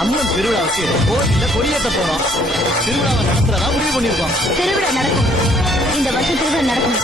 அம்மன் திருவிழாவுக்கு கோயில்ல கொடியேற்ற போறோம். திருவிழாவை நடத்துறதா முடிவு பண்ணிருக்கோம். திருவிழா நடக்கும். இந்த வருஷம் திருவிழா நடக்கும்.